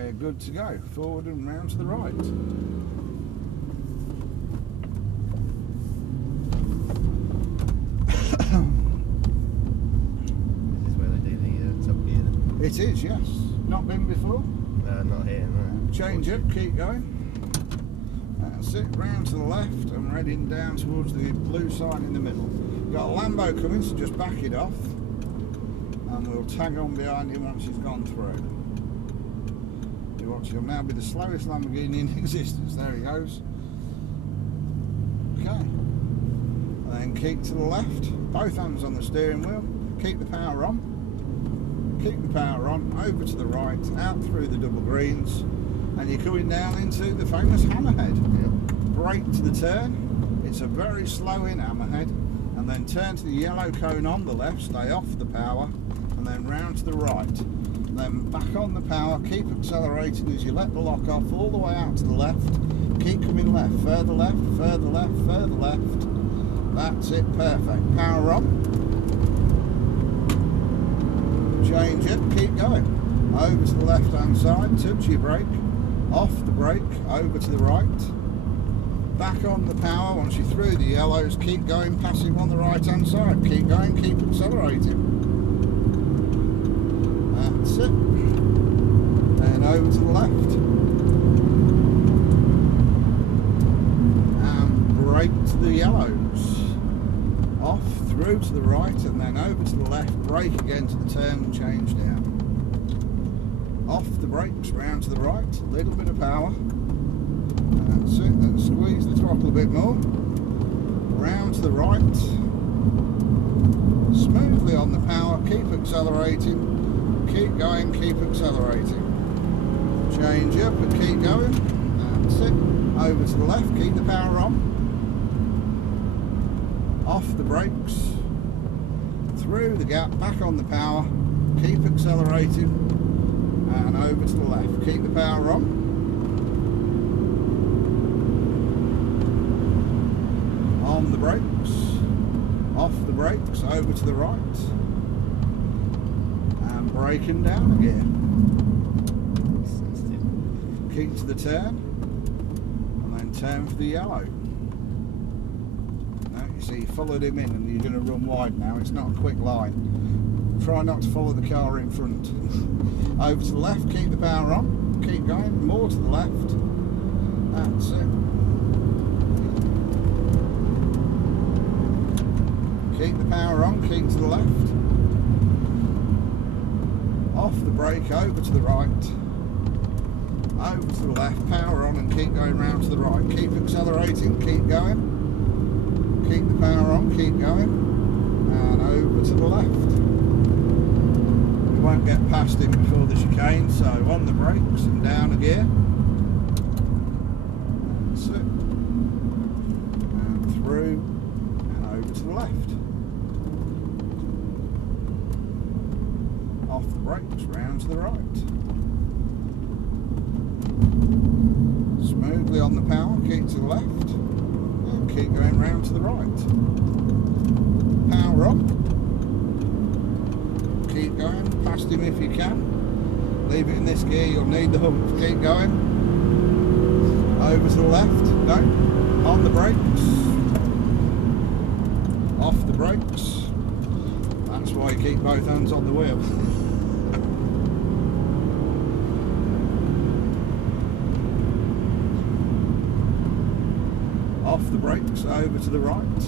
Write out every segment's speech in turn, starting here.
we're good to go. Forward and round to the right. This is where they do the top gear then? It is, yes. Not been before? Not here, no. Change it, keep going. That's it, round to the left and heading down towards the blue sign in the middle. You've got a Lambo coming, so just back it off. And we'll tag on behind him once he's gone through. You watch, he'll now be the slowest Lamborghini in existence. There he goes. Okay. And then keep to the left, both hands on the steering wheel, keep the power on. Keep the power on, over to the right, out through the double greens, and you're coming down into the famous hammerhead. Yep. Brake to the turn, it's a very slow in hammerhead, and then turn to the yellow cone on the left, stay off the power, and then round to the right. Then back on the power, keep accelerating as you let the lock off all the way out to the left, keep coming left, further left, further left, further left. That's it, perfect. Power on. Change it, keep going. Over to the left hand side, touch your brake, off the brake, over to the right. Back on the power, once you're through the yellows, keep going, passive on the right hand side. Keep going, keep accelerating. That's it. Then over to the left. And brake to the yellows. Off, through to the right, and then over to the left, brake again to the turn and change down. Off the brakes, round to the right, a little bit of power. That's it, then squeeze the throttle a bit more. Round to the right. Smoothly on the power, keep accelerating. Keep going, keep accelerating. Change up and keep going. That's it. Over to the left, keep the power on. Off the brakes, through the gap, back on the power, keep accelerating, and over to the left. Keep the power on. On the brakes, off the brakes, over to the right, and braking down again. Keep to the turn, and then turn for the yellow. So you followed him in and you're going to run wide now. It's not a quick line. Try not to follow the car in front. Over to the left, keep the power on. Keep going, more to the left. That's it. Keep the power on, keep to the left. Off the brake, over to the right. Over to the left, power on and keep going round to the right. Keep accelerating, keep going. Keep the power on, keep going, and over to the left. We won't get past him before the chicane, so on the brakes and down a gear. That's it. And through and over to the left. Off the brakes, round to the right. Smoothly on the power, keep to the left. Keep going round to the right. Power on. Keep going, past him if you can. Leave it in this gear, you'll need the hump. Keep going. Over to the left. No. On the brakes. Off the brakes. That's why you keep both hands on the wheel. Off the brakes, over to the right.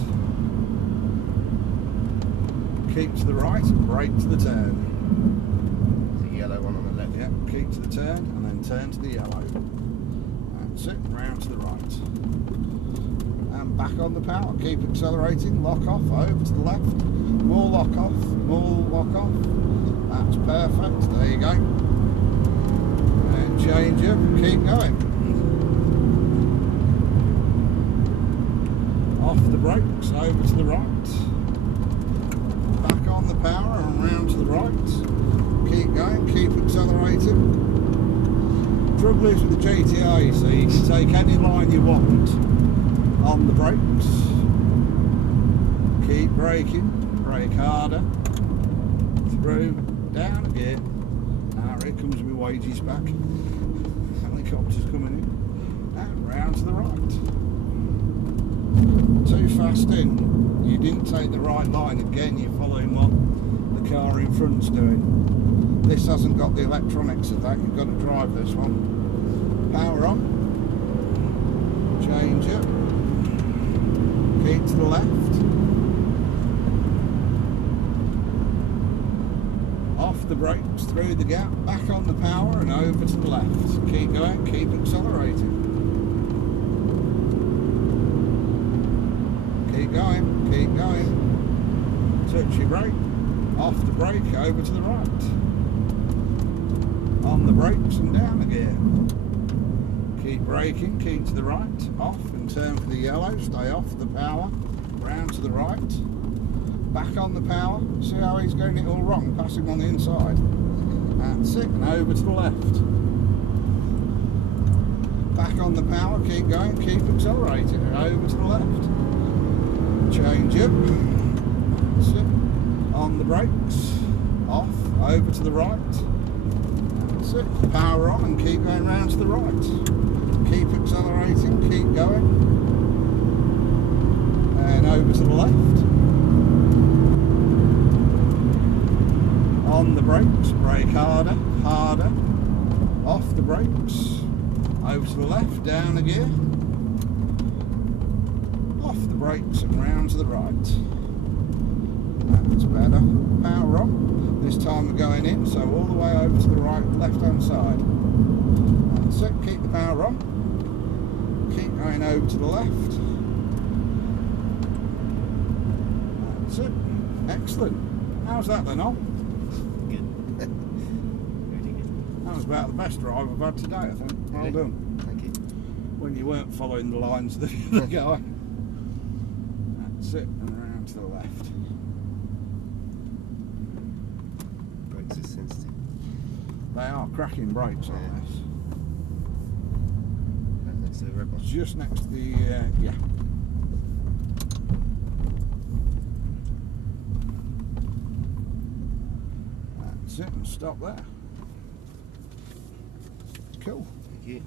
Keep to the right and brake to the turn. The yellow one on the left. Yep, keep to the turn and then turn to the yellow. That's it, round to the right. And back on the power. Keep accelerating, lock off, over to the left. More lock off, more lock off. That's perfect, there you go. And change up and keep going. Off the brakes, over to the right. Back on the power and round to the right. Keep going, keep accelerating. Trouble is with the GTI, you see, you can take any line you want on the brakes. Keep braking, brake harder. Through, down again. Now here comes my wages back. Helicopter's coming in. And round to the right. Too fast in. You didn't take the right line again, you're following what the car in front's doing. This hasn't got the electronics of that, you've got to drive this one. Power on. Change it. Keep to the left. Off the brakes, through the gap, back on the power and over to the left. Keep going, keep accelerating. Keep going, keep going. Touch your brake, off the brake, over to the right. On the brakes and down the gear. Keep braking, keep to the right, off and turn for the yellow, stay off the power, round to the right. Back on the power, see how he's going it all wrong, pass him on the inside. That's it, and over to the left. Back on the power, keep going, keep accelerating, and over to the left. Change it. That's it. On the brakes, off, over to the right. That's it. Power on and keep going round to the right. Keep accelerating, keep going. And over to the left. On the brakes, brake harder, harder. Off the brakes. Over to the left, down a gear. Off the brakes and round to the right. That's better. Power on. This time we're going in, so all the way over to the right, left hand side. That's it, keep the power on. Keep going over to the left. That's it. Excellent. How's that then, on? Good. Really good. That was about the best drive I've had today, I think. Well Really? done. Thank you. When you weren't following the lines of the guy. That's it, and around to the left. Brakes are sensitive. They are cracking brakes on Yeah. this. Right next to the red one. Just next to the, yeah. That's it, and stop there. Cool. Thank you.